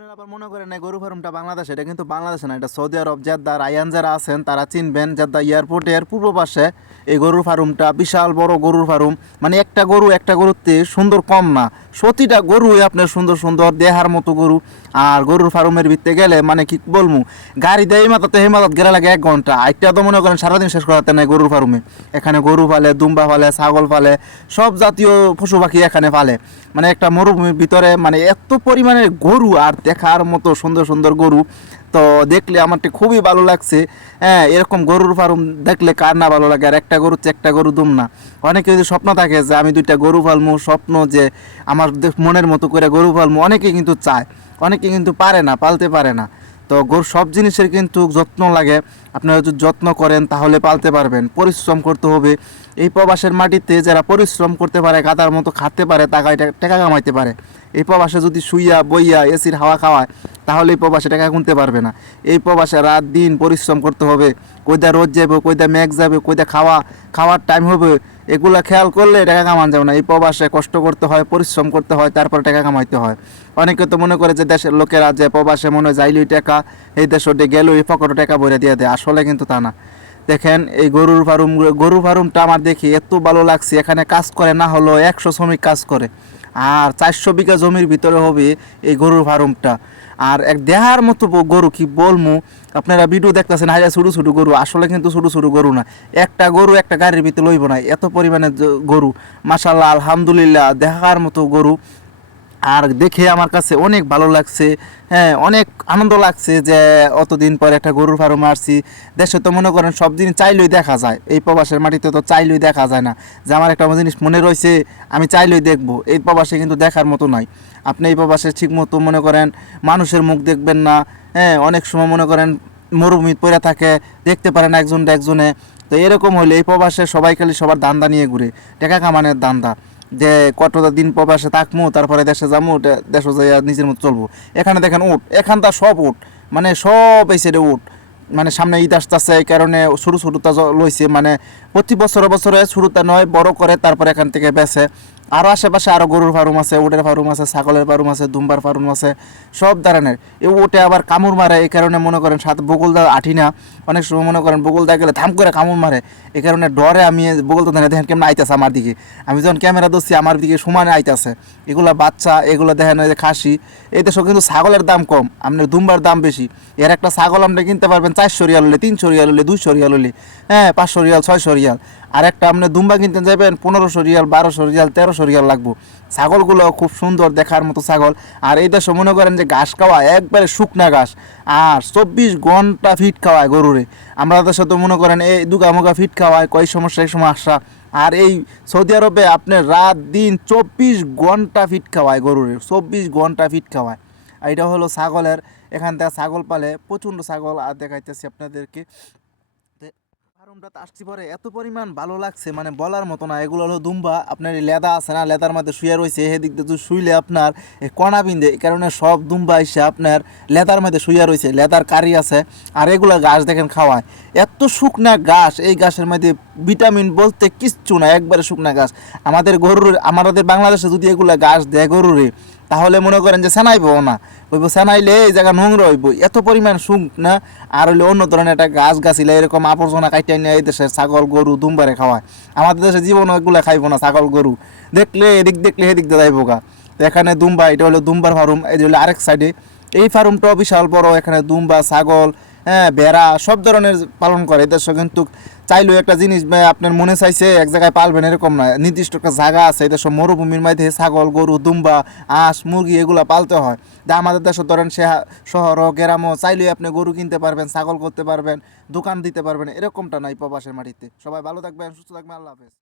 আপনারা আবার মনে করেন না গরু ফার্মটা বাংলাদেশে, এটা কিন্তু বাংলাদেশে না, এটা সৌদি আরব জেদ্দা রায়ান যারা আছেন তারা চিনবেন। জেদ্দা এয়ারপোর্টের পূর্ব পাশে এই গরুর ফার্মটা, বিশাল বড় গরুর ফার্ম। মানে একটা গরুতে সুন্দর কম না, প্রতিটা গরুই আপনার সুন্দর সুন্দর দেহার মতো গরু। আর গরুর ফার্মের ভিতরে গেলে মানে কি বলবো, গাড়ি দেয় মাতাতে হেমাতাত গেলে লাগে 1 ঘন্টা। একটা তো মনে করেন সারাদিন শেষ করাতে নাই গরুর ফার্মে। এখানে গরু ফালে, দুম্বা ফালে, ছাগল ফালে, সব জাতীয় পশু পাখি এখানে ফালে। মানে একটা মরুভূমির ভিতরে মানে এত পরিমাণের গরু আর দেখার মতো সুন্দর সুন্দর গরু। তো দেখলে আমারটি খুবই ভালো লাগছে। হ্যাঁ, এরকম গরুর ফার্ম দেখলে কার না ভালো লাগে। আর একটা গরু একটা গরু দুম না। অনেকে যদি স্বপ্ন থাকে যে আমি 2টা গরু পালমু, স্বপ্ন যে আমার মনের মতো করে গরু পালমু, অনেকে কিন্তু চায়, অনেকে কিন্তু পারে না, পালতে পারে না। তো গরু সব জিনিসের কিন্তু যত্ন লাগে। আপনারা যদি যত্ন করেন তাহলে পালতে পারবেন। পরিশ্রম করতে হবে। এই প্রবাসের মাটিতে যারা পরিশ্রম করতে পারে, গাদার মতো খাটতে পারে, টাকা কামাইতে পারে। এই প্রবাসে যদি শুইয়া বইয়া এসির হাওয়া খাওয়ায় তাহলে এই প্রবাসে টাকা গুনতে পারবে না। এই প্রবাসে রাত দিন পরিশ্রম করতে হবে। কইদা রোদ যাবে, কইদা মেঘ যাবে, কইদা খাওয়ার টাইম হবে, এগুলা খেয়াল করলে টাকা কামান যাবে না। এই প্রবাসে কষ্ট করতে হয়, পরিশ্রম করতে হয়, তারপরে টাকা কামাইতে হয়। অনেকে তো মনে করে যে দেশের লোকেরা যে প্রবাসে মনে হয় যাইলই টাকা, এই দেশে গেল এই পকেটে টাকা ভরে দিয়ে দেয়, আসলে কিন্তু তা না। দেখেন এই গরুর ফার্মটা আমার দেখি এত ভালো লাগছে। এখানে কাজ করে না হলো 100 শ্রমিক কাজ করে। আর 400 বিঘা জমির ভিতরে হবে এই গরুর ফার্মটা। আর এক দেহার মতো গরু কি বলমু। আপনারা ভিডিও দেখতেছেন হাজার ছোটো ছোটো গরু, আসলে কিন্তু ছোটো ছোটো গরু না। একটা গরু একটা গাড়ির ভিতরে লইব না, এত পরিমাণে গরু। মাশাল্লাহ, আলহামদুলিল্লাহ, দেখার মতো গরু। আর দেখে আমার কাছে অনেক ভালো লাগছে। হ্যাঁ, অনেক আনন্দ লাগছে যে অতদিন পরে একটা গরুর ফার্মে আসছি। দেশে তো মনে করেন সব জিনিস চাইলেই দেখা যায়, এই প্রবাসের মাটিতে তো চাইলেই দেখা যায় না। যে আমার একটা জিনিস মনে রয়েছে আমি চাইলেই দেখবো, এই প্রবাসে কিন্তু দেখার মতো নাই। আপনি এই প্রবাসে ঠিক মতো মনে করেন মানুষের মুখ দেখবেন না। হ্যাঁ, অনেক সময় মনে করেন মরুভূমি পড়ে থাকে, দেখতে পারে না একজনটা একজনে। তো এরকম হলে এই প্রবাসে সবাই খালি সবার দান্দা নিয়ে ঘুরে, টাকা কামানোর দান্দা। যে কতটা দিন প্রবাসে থাকবো, তারপরে দেশে যাবো, দেশে যাই নিজের মতো চলবো। এখানে দেখেন উট, এখানটা সব উট, মানে সব এই সাইডে উট। মানে সামনে ঈদ আসতেছে, এই কারণে ছোটো ছোটোটা লইছে। মানে প্রতি বছরে বছরে ছোটোটা নয় বড় করে, তারপরে এখান থেকে বেছে। আরও আশেপাশে আরও গরুর ফার্ম আছে, উটের ফার্ম আছে, ছাগলের ফার্ম আছে, দুম্বার ফার্ম আছে, সব ধরনের। এই উটে আবার কামড় মারে, এই কারণে মনে করেন সাথে বগলদা আঠি না। অনেক সময় মনে করেন বগলদা গেলে থাম করে কামড় মারে, এই কারণে ডরে আমি বগলদা দেখেন কেমন আইতাছে আমার দিকে। আমি যখন ক্যামেরা ধরছি আমার দিকে সমানে আইতাছে। এগুলা বাচ্চা, এগুলো দেখেন যে খাসি। এই দেশে কিন্তু ছাগলের দাম কম, আপনার দুম্বার দাম বেশি। এর একটা ছাগল আপনি কিনতে পারবেন 400 রিয়াল হলে, 300 রিয়াল হলে, 200 রিয়াল হলে, হ্যাঁ 500 রিয়াল, 600 রিয়াল। আর একটা আপনি দুম্বা কিনতে যাবেন 1500 রিয়াল, 1200 রিয়াল, 1300 রিয়াল লাগবো। ছাগলগুলো খুব সুন্দর দেখার মতো ছাগল। আর এই দেশে মনে করেন যে ঘাস খাওয়া একবারে শুকনা ঘাস, আর 24 ঘন্টা ফিট খাওয়ায় গরুরে। আমরা দেশে তো মনে করেন এই দুগামুগা ফিট খাওয়ায়, কয় সমস্যা এক সময় আসা। আর এই সৌদি আরবে আপনার রাত দিন 24 ঘন্টা ফিট খাওয়ায় গরুরে, 24 ঘন্টা ফিট খাওয়ায়। আর এটা হলো ছাগলের। এখান থেকে ছাগল পালে প্রচণ্ড ছাগল, আর দেখাইতেছি আপনাদেরকে। ফার্মটাতে আসছি পরে এত পরিমাণ ভালো লাগছে মানে বলার মতো না। এগুলো হলো দুম্বা, আপনার এই লেদা আছে না, লেদার মধ্যে শুয়ে রয়েছে। এদিক দিয়ে শুইলে আপনার এই কণা বিন্দে, এই কারণে সব দুম্বা এসে আপনার লেদার মধ্যে শুয়ে রয়েছে, লেদার কারি আছে। আর এগুলো ঘাস দেখেন খাওয়ায়, এত শুকনা ঘাস। এই ঘাসের মধ্যে ভিটামিন বলতে কিচ্ছু না, একবারে শুকনা ঘাস। আমাদের বাংলাদেশে যদি এগুলো ঘাস দেয় গরুরে, তাহলে মনে করেন যে সেনাইব না, ওইব সেনাইলে এই জায়গা নোংরা হইব, এত পরিমাণ শুক না। আর হইলে অন্য ধরনের একটা গাছ গাছিলা এরকম আবর্জনা কাটিয়ে নিয়ে এই দেশে ছাগল গরু দুম্বারে খাওয়ায়। আমাদের দেশে জীবন এগুলো খাইব না, ছাগল গরু দেখলে এদিক দেখলে এদিক দিয়ে যাইব গা। তো এখানে দুম্বা, এটা হলো দুম্বার ফার্ম। এই হলো আরেক সাইডে এই ফার্মটাও বিশাল বড়। এখানে দুম্বা, ছাগল, হ্যাঁ ভেড়া সব ধরনের পালন করে। এদের সঙ্গে কিন্তু চাইলেও একটা জিনিস আপনার মনে চাইছে এক জায়গায় পালবেন এরকম নয়, নির্দিষ্ট একটা জায়গা আছে। এদের সব মরুভূমির মধ্যে ছাগল গরু দুম্বা হাঁস মুরগি এগুলো পালতে হয়। তা আমাদের দেশে ধরেন সে শহর গ্রামও চাইলেও আপনি গরু কিনতে পারবেন, ছাগল করতে পারবেন, দোকান দিতে পারবেন, এরকমটা নাই প্রবাসের মাটিতে। সবাই ভালো থাকবেন, সুস্থ থাকবেন, আল্লাহ হাফেজ।